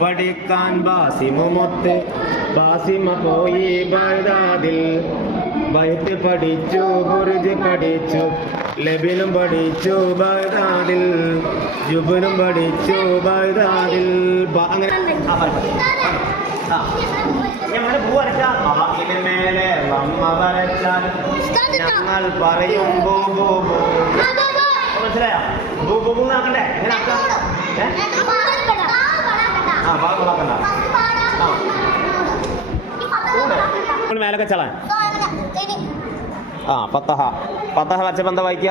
പഠിക്കാൻ ബാസിമുമൊത്ത് ബാസിമ പോയി ബഗ്ദാദിൽ ബൈത്ത് പഠിച്ചു ബുർജ് പഠിച്ചു ലബിനും പഠിച്ചു ബഗ്ദാദിൽ ജുബനും പഠിച്ചു ബഗ്ദാദിൽ അങ്ങനെ മേലെ വമ്മ വരച്ചാൽ ഞങ്ങൾ പറയും ബോ ബോ ബോ മനസ്സിലായോ? ബോ ബോ ബോ ആക്കണ്ടേ? എങ്ങനെ ആക്കാം? മേലൊക്കെ ചളാൻ ഫത്തഹ വരച്ചപ്പോ എന്താ വായിക്ക?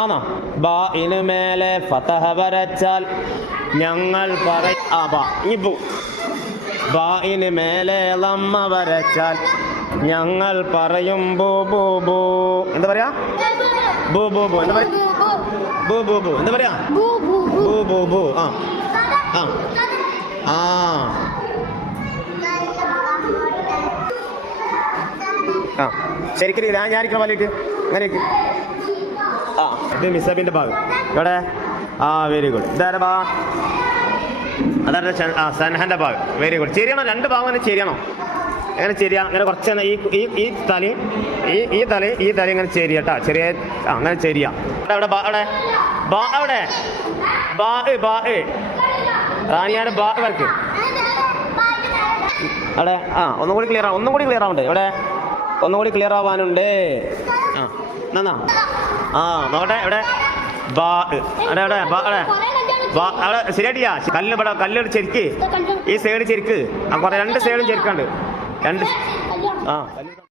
ആണോ ബാ ഇന് മേലെ ഫതഹ വരച്ചാൽ ഞങ്ങൾ പറയും ബാ ഇന് മേലെ ലമ്മ വരച്ചാൽ ഞങ്ങൾ പറയും ബൂ ബൂ ബൂ. എന്താ പറയാ? ബൂ ബൂ ബൂ. എന്താ പറയാ? ബൂ ബൂ ബൂ. എന്താ പറയാ? ബൂ ബൂ ബൂ. ശരിക്കും ഞാനിരിക്കണ പോലെയിട്ട് അങ്ങനെ ഇത് മിസബിന്റെ ഭാഗം ഇവിടെ. Very good. ഇതാരെ ഭാഗം? അതാണ് സൻഹന്റെ ഭാഗം. Very good. ശരിയാണോ? രണ്ട് ഭാഗം തന്നെ ശരിയാണോ? അങ്ങനെ ശരിയാ. അങ്ങനെ കുറച്ച് ഈ തലയും ഈ തല ഇങ്ങനെ ശരിയാട്ടാ. ചെറിയ അങ്ങനെ ശരിയാ. അവിടെ റാണിയാണ് ബാ വർക്ക് അവിടെ. ഒന്നും കൂടി ക്ലിയർ ആവുന്നുണ്ട് ഇവിടെ. ഒന്നുകൂടി ക്ലിയർ ആവാനുണ്ട്. നോട്ടെ ഇവിടെ അവിടെ ശരിയായിട്ടില്ല. കല്ല് ചെരിക്ക്. ഈ സൈഡ് ചെരിക്ക്. കുറെ രണ്ട് സൈഡും ചെരിക്കാണ്ട്.